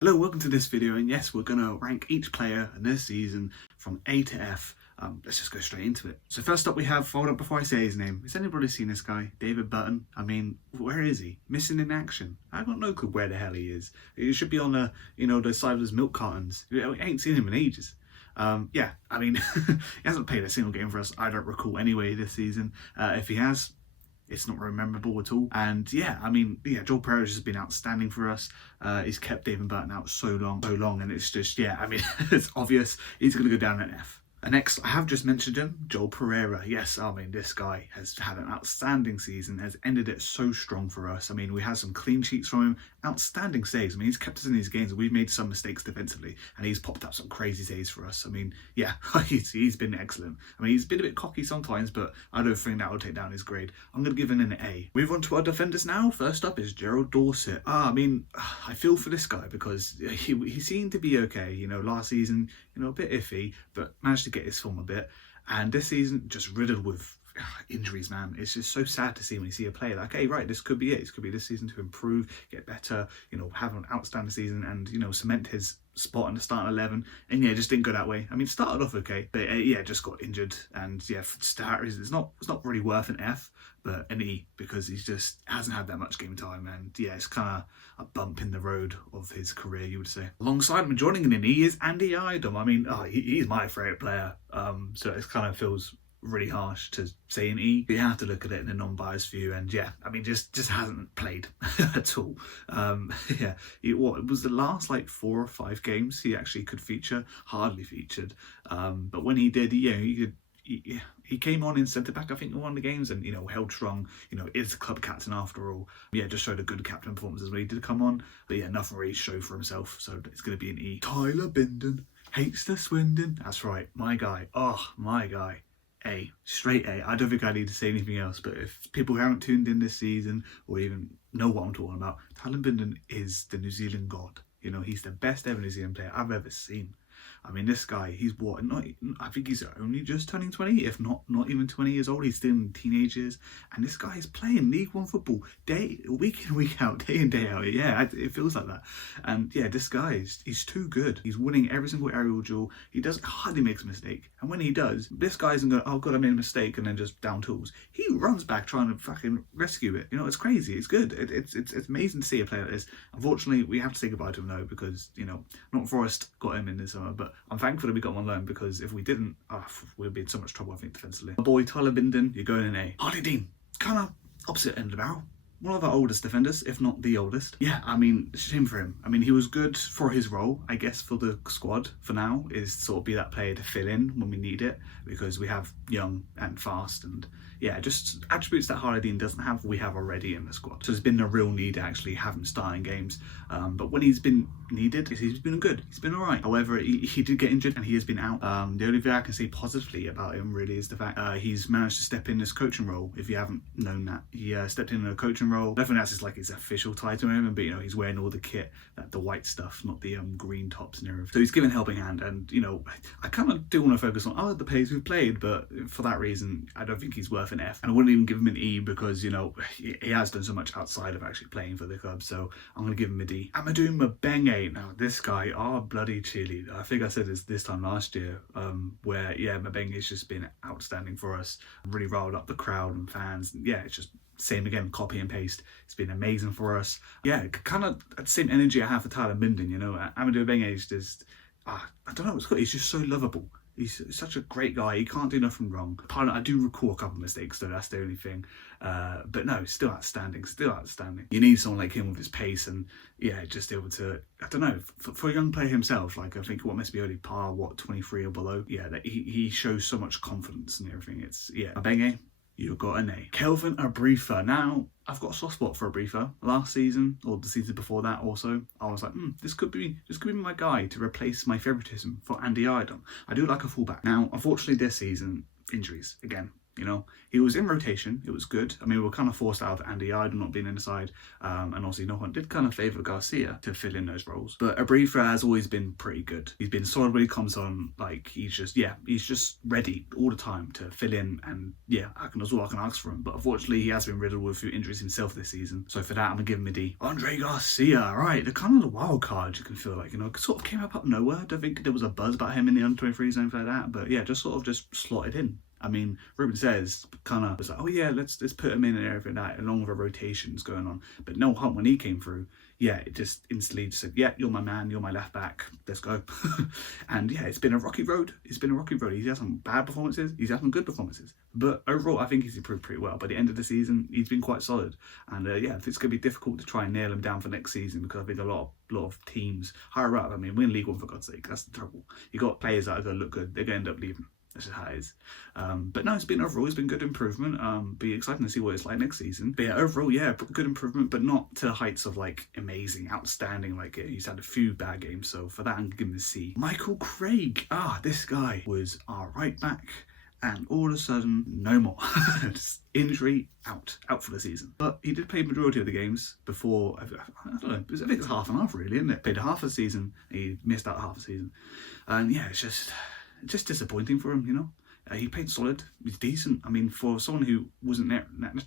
Hello, welcome to this video, and yes, we're going to rank each player in this season from A to F. Let's just go straight into it. So first up we have, hold up before I say his name, has anybody seen this guy? David Burton? I mean, where is he? Missing in action. I've got no clue where the hell he is. He should be on the side of his milk cartons. I ain't seen him in ages. Yeah, I mean, he hasn't played a single game for us, I don't recall anyway, this season. If he has, it's not memorable at all. And yeah, I mean, yeah, Joel Pereira has been outstanding for us. He's kept David Burton out so long, and it's just, yeah, I mean, it's obvious he's going to go down an F. And next, I have just mentioned him, Joel Pereira. Yes, I mean, this guy has had an outstanding season, has ended it so strong for us. I mean, we had some clean sheets from him, outstanding saves. I mean, he's kept us in these games, and we've made some mistakes defensively, and he's popped up some crazy saves for us. I mean, yeah, he's been excellent. I mean, he's been a bit cocky sometimes, but I don't think that will take down his grade. I'm going to give him an A. Move on to our defenders now. First up is Gerald Dorset. I mean, I feel for this guy because he seemed to be okay, last season, a bit iffy, but managed to get his form a bit. And this season, just riddled with injuries, man. It's just so sad to see when you see a player like, hey, right, this could be it. This could be this season to improve, get better, have an outstanding season and, cement his spot in the starting 11. And yeah, just didn't go that way. I mean, started off okay, but yeah, just got injured. And yeah, for starters, it's not really worth an F, but an E, because he just hasn't had that much game time. And yeah, it's kind of a bump in the road of his career, you would say. Alongside him, joining in an E is Andy Idom. I mean, he's my favourite player. So it kind of feels really harsh to say an E. But you have to look at it in a non-biased view, and yeah, I mean, just hasn't played at all. Yeah, it was the last like 4 or 5 games he actually could feature, hardly featured. But when he did, he came on in centre back, I think, in one of the games, and held strong. Is club captain after all. Yeah, just showed a good captain performance as well. He did come on, but yeah, nothing really showed for himself. So it's going to be an E. Tyler Binden hates the Swindon. That's right, my guy. Oh, my guy. A, straight A. I don't think I need to say anything else, but if people who haven't tuned in this season or even know what I'm talking about, Tyler Binden is the New Zealand god. He's the best ever New Zealand player I've ever seen. I mean, this guy, he's what? I think he's only just turning 20, if not even 20 years old. He's still in teenagers, and this guy is playing League One football week in, week out, day in, day out. Yeah, it feels like that. And yeah, this guy he's too good. He's winning every single aerial duel. He hardly makes a mistake, and when he does, this guy isn't going, oh god, I made a mistake, and then just down tools. He runs back trying to fucking rescue it. It's crazy. It's good. It's amazing to see a player like this. Unfortunately, we have to say goodbye to him though, because not Forest got him in this summer, but I'm thankful that we got him on loan, because if we didn't, we'd be in so much trouble, I think, defensively. My boy Tyler Binden, you're going in A. Harley Dean, kind of opposite end of the barrel. One of our oldest defenders, if not the oldest. Yeah, I mean, shame for him. I mean, he was good for his role, I guess, for the squad for now, is sort of be that player to fill in when we need it, because we have young and fast, and yeah, just attributes that Harley Dean doesn't have, we have already in the squad. So there's been a real need to actually have him starting games. But when he's been needed, he's been good. He's been all right. However, he did get injured and he has been out. The only thing I can say positively about him really is the fact he's managed to step in this coaching role. If you haven't known that, he stepped in a coaching role. I don't think that's just like his official title moment, but he's wearing all the kit, the white stuff, not the green tops and everything. So he's given helping hand, and I kind of do want to focus on the players we've played, but for that reason, I don't think he's worth an F, and I wouldn't even give him an E, because he has done so much outside of actually playing for the club. So I'm going to give him a D. Amadou Mabenge. Now this guy, bloody cheerleader. I think I said this time last year, where yeah, Mabenge's just been outstanding for us, really riled up the crowd and fans. And, yeah, it's just same again, copy and paste. It's been amazing for us. Yeah, kind of the same energy I have for Tyler Binden. Amadou Mabenge is just, I don't know, he's just so lovable. He's such a great guy. He can't do nothing wrong. Pardon, I do recall a couple of mistakes, though. That's the only thing. But no, still outstanding. Still outstanding. You need someone like him with his pace and, yeah, just able to, I don't know, for a young player himself, like I think what must be only par, 23 or below. Yeah, that he shows so much confidence and everything. It's, yeah, Abenge, you got an A. Kelvin Abrifa. Now, I've got a soft spot for Abrifa. Last season, or the season before that also, I was like, this could be my guy to replace my favouritism for Andy Idom. I do like a fullback. Now, unfortunately this season, injuries again. You know, he was in rotation. It was good. I mean, we were kind of forced out of Andy Idle not being in the side, and obviously Nohan did kind of favour Garcia to fill in those roles. But Abrifa has always been pretty good. He's been solid when he comes on. Like he's just ready all the time to fill in, and that's all I can ask for him. But unfortunately, he has been riddled with a few injuries himself this season. So for that, I'm gonna give him a D. Andre Garcia, right? The kind of the wild card you can feel like, sort of came up nowhere. I don't think there was a buzz about him in the under-23s or anything like that. But yeah, just sort of just slotted in. I mean, Ruben says kind of was like, oh yeah, let's put him in and everything like that, along with the rotations going on. But Noah Hunt, when he came through, it just instantly just said, yeah, you're my man, you're my left back, let's go. And yeah, it's been a rocky road. He's had some bad performances, he's had some good performances. But overall, I think he's improved pretty well. By the end of the season, he's been quite solid. And I think it's going to be difficult to try and nail him down for next season, because I think a lot of teams higher up, I mean, win League One for God's sake, that's the trouble. You got players that are going to look good, they're going to end up leaving. That's just how it is. But no, it's been good improvement. Be exciting to see what it's like next season. But yeah, overall, good improvement, but not to the heights of like amazing, outstanding. Like he's had a few bad games, so for that I'm giving him a C. Michael Craig, this guy was our right back, and all of a sudden, no more. Injury, out for the season. But he did play the majority of the games before. I don't know. I think it's half and half, really, isn't it? Played half a season. He missed out half a season, and yeah, it's just disappointing for him, he played solid. He's decent. I mean, for someone who wasn't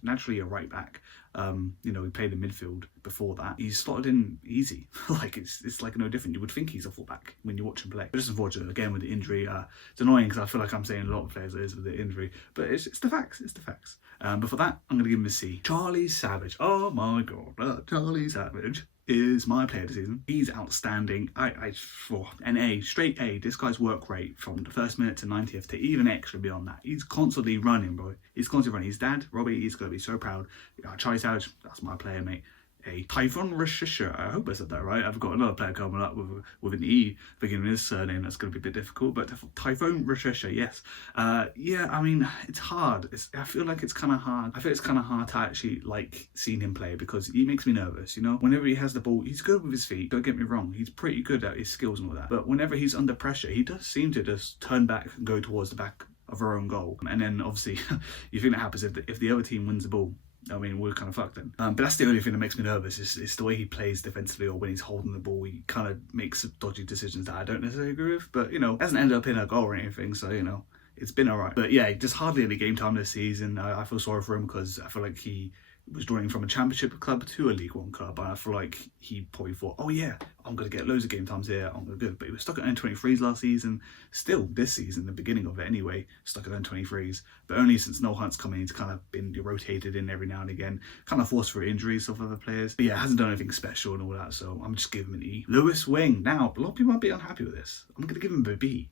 naturally a right back, he played in midfield before that. He's slotted in easy. Like it's like no different. You would think he's a fullback when you watch him play. But just unfortunate again with the injury. It's annoying because I feel like I'm saying a lot of players it is with the injury, but it's the facts. It's the facts. But for that, I'm going to give him a C. Charlie Savage. Oh my god, Charlie Savage is my player this season. He's outstanding. An A, straight A. This guy's work rate from the first minute to 90th to even extra beyond that. He's constantly running, bro. He's constantly running. His dad, Robbie, he's going to be so proud. Charlie Savage, that's my player, mate. A Typhon Rashisha. I hope I said that right. I've got another player coming up with an E beginning his surname. That's going to be a bit difficult, but Typhon Rashisha, yes. I mean, it's hard. I feel like it's kind of hard. I feel it's kind of hard to actually like seeing him play, because he makes me nervous, Whenever he has the ball, he's good with his feet. Don't get me wrong. He's pretty good at his skills and all that. But whenever he's under pressure, he does seem to just turn back and go towards the back of our own goal. And then obviously, you think that happens if the other team wins the ball. I mean, we're kind of fucked then. But that's the only thing that makes me nervous is the way he plays defensively, or when he's holding the ball, he kind of makes dodgy decisions that I don't necessarily agree with. But, hasn't ended up in a goal or anything, so, it's been alright. But yeah, just hardly any game time this season. I feel sorry for him, because I feel like he was joining from a championship club to a League One club, and I feel like he probably thought, oh yeah, I'm going to get loads of game times here, I'm going to do it. But he was stuck at N23s last season, still this season, the beginning of it anyway, stuck at N23s, but only since Noah Hunt's come in, he's kind of been rotated in every now and again, kind of forced for injuries of other players. But yeah, hasn't done anything special and all that, so I'm just giving him an E. Lewis Wing, now, a lot of people might be unhappy with this. I'm going to give him a B.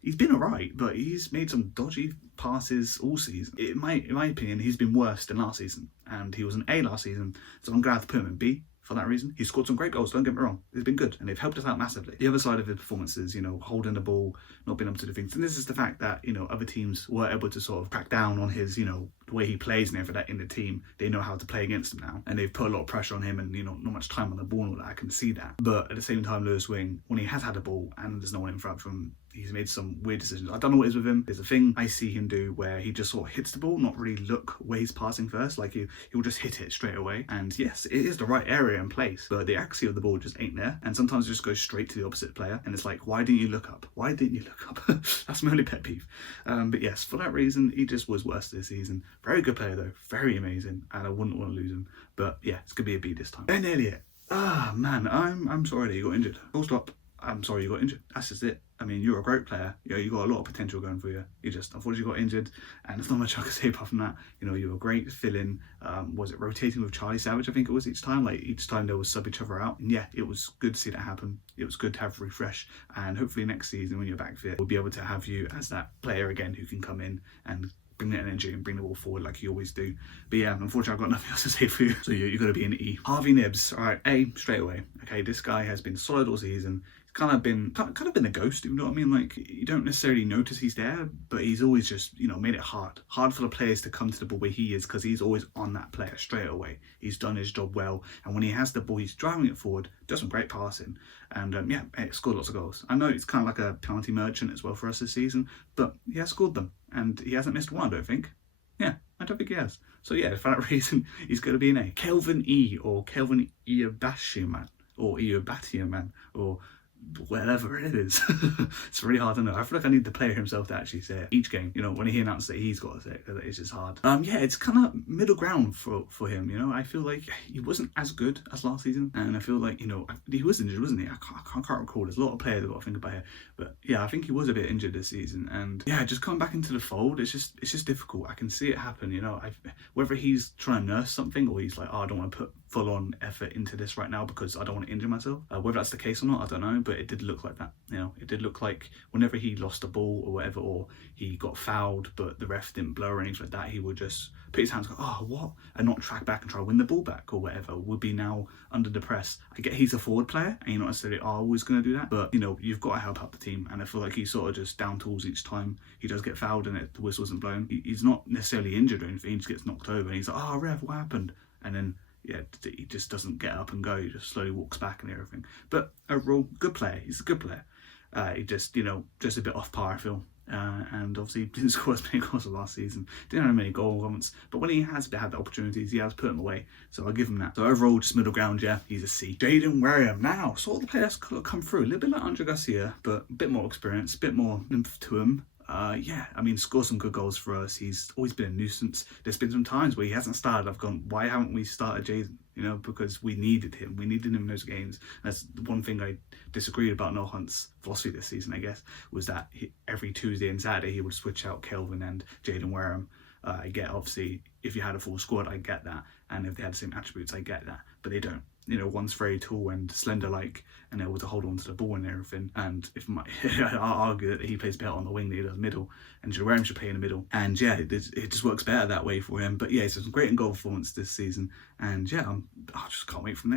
He's been alright, but he's made some dodgy passes all season. In my opinion, he's been worse than last season, and he was an A last season, so I'm glad to put him in B. For that reason, he's scored some great goals, don't get me wrong. It's been good, and they've helped us out massively. The other side of his performances, holding the ball, not being able to do things. And this is the fact that, other teams were able to sort of crack down on his, the way he plays and everything in the team. They know how to play against him now, and they've put a lot of pressure on him, and, not much time on the ball and all that. I can see that. But at the same time, Lewis Wing, when he has had the ball and there's no one in front of him, he's made some weird decisions. I don't know what it is with him. There's a thing I see him do where he just sort of hits the ball, not really look where he's passing first. Like he'll just hit it straight away. And yes, it is the right area and place, but the accuracy of the ball just ain't there. And sometimes it just goes straight to the opposite player. And it's like, why didn't you look up? Why didn't you look up? That's my only pet peeve. But yes, for that reason, he just was worse this season. Very good player though, very amazing, and I wouldn't want to lose him. But yeah, it's gonna be a B this time. Ben Elliott. Man, I'm sorry that you got injured. Full stop. I'm sorry you got injured. That's just it. I mean, you're a great player. You got a lot of potential going for you. You just unfortunately got injured, and there's not much I can say apart from that. You were great fill-in. Was it rotating with Charlie Savage? I think it was each time. Like each time they would sub each other out. And yeah, it was good to see that happen. It was good to have refresh, and hopefully next season when you're back fit, we'll be able to have you as that player again who can come in and bring that energy and bring the ball forward like you always do. But yeah, unfortunately I've got nothing else to say for you, so you're going to be an E. Harvey Nibbs, alright, A straight away. Okay, this guy has been solid all season. kind of been a ghost, you know what I mean? Like, you don't necessarily notice he's there, but he's always just, made it hard for the players to come to the ball where he is, because he's always on that player straight away. He's done his job well, and when he has the ball, he's driving it forward, does some great passing, and it scored lots of goals. I know it's kind of like a penalty merchant as well for us this season, but he has scored them, and he hasn't missed one, I don't think. Yeah, I don't think he has. So yeah, for that reason, he's going to be an A. Kelvin E, or Kelvin Iobashiman, or Iobatiaman, or whatever it is. It's really hard to know. I feel like I need the player himself to actually say it each game, when he announced that he's got to say it, because it's just hard. It's kind of middle ground for him, I feel like he wasn't as good as last season, and I feel like, he was injured, wasn't he? I can't recall. There's a lot of players I've got to think about here, but yeah, I think he was a bit injured this season, and yeah, just coming back into the fold, it's just difficult. I can see it happen, whether he's trying to nurse something, or he's like, oh, I don't want to put full-on effort into this right now because I don't want to injure myself. Whether that's the case or not, I don't know, but it did look like that. It did look like whenever he lost the ball or whatever, or he got fouled but the ref didn't blow or anything like that, he would just put his hands and go, oh, what? And not track back and try to win the ball back or whatever, would be now under the press. I get he's a forward player and you're not necessarily always going to do that, but you've got to help out the team, and I feel like he's sort of just down tools each time he does get fouled and the whistle isn't blown. He's not necessarily injured or anything, he just gets knocked over and he's like, oh, ref, what happened? And then he just doesn't get up and go. He just slowly walks back and everything. But overall, good player. He's a good player. He just, just a bit off par, I feel. And obviously didn't score as many goals as last season. Didn't have many goal moments. But when he has had the opportunities, he has put them away. So I'll give him that. So overall, just middle ground, yeah, he's a C. Jaden Wareham. Now, sort of the player that's come through. A little bit like Andre Garcia, but a bit more experience, a bit more nymph to him. Scored some good goals for us. He's always been a nuisance. There's been some times where he hasn't started. I've gone, why haven't we started Jaden? Because we needed him. We needed him in those games. That's the one thing I disagreed about Noel Hunt's philosophy this season, I guess, was that every Tuesday and Saturday he would switch out Kelvin and Jaden Wareham. I get, obviously, if you had a full squad, I get that. And if they had the same attributes, I get that. But they don't. One's very tall and slender-like and able to hold on to the ball and everything. And I'll argue that he plays better on the wing than he does middle, and Jerome should play in the middle. And yeah, it just works better that way for him. But yeah, he's had some great goal performance this season. And yeah, I just can't wait for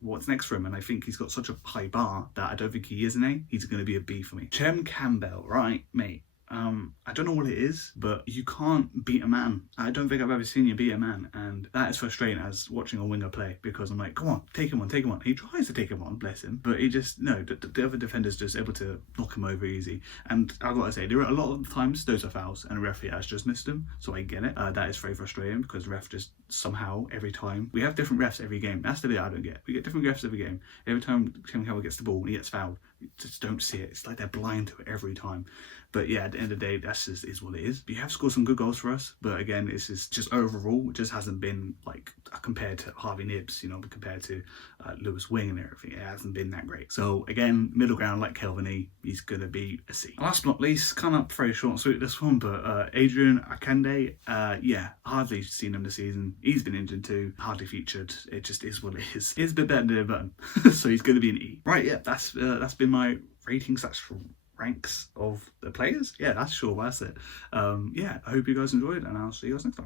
what's next for him. And I think he's got such a high bar that I don't think he is an A. He's going to be a B for me. Chem Campbell, right, mate. I don't know what it is, but you can't beat a man. I don't think I've ever seen you beat a man, and that is frustrating as watching a winger play, because I'm like, come on, take him on. He tries to take him on, bless him, but he just, no, the other defender's just able to knock him over easy. And I've got to say, there are a lot of times those are fouls, and the referee has just missed them, so I get it. That is very frustrating, because the ref just somehow, every time, we have different refs every game. That's the bit I don't get. We get different refs every game. Every time Chem Campbell gets the ball and he gets fouled, you just don't see it. It's like they're blind to it every time. But yeah, at the end of the day, that's just is what it is. You have scored some good goals for us, but again, it's just overall, it just hasn't been like compared to Harvey Nibbs, compared to Lewis Wing and everything. It hasn't been that great. So again, middle ground like Kelvin E, he's gonna be a C. Last but not least, kind of very short and sweet this one, but Adrian Akande, hardly seen him this season. He's been injured too, hardly featured. It just is what it is. He's a bit better than a button, so he's gonna be an E. Right, yeah, that's been my ratings. That's ranks of the players. Yeah, that's it. I hope you guys enjoyed, and I'll see you guys next time.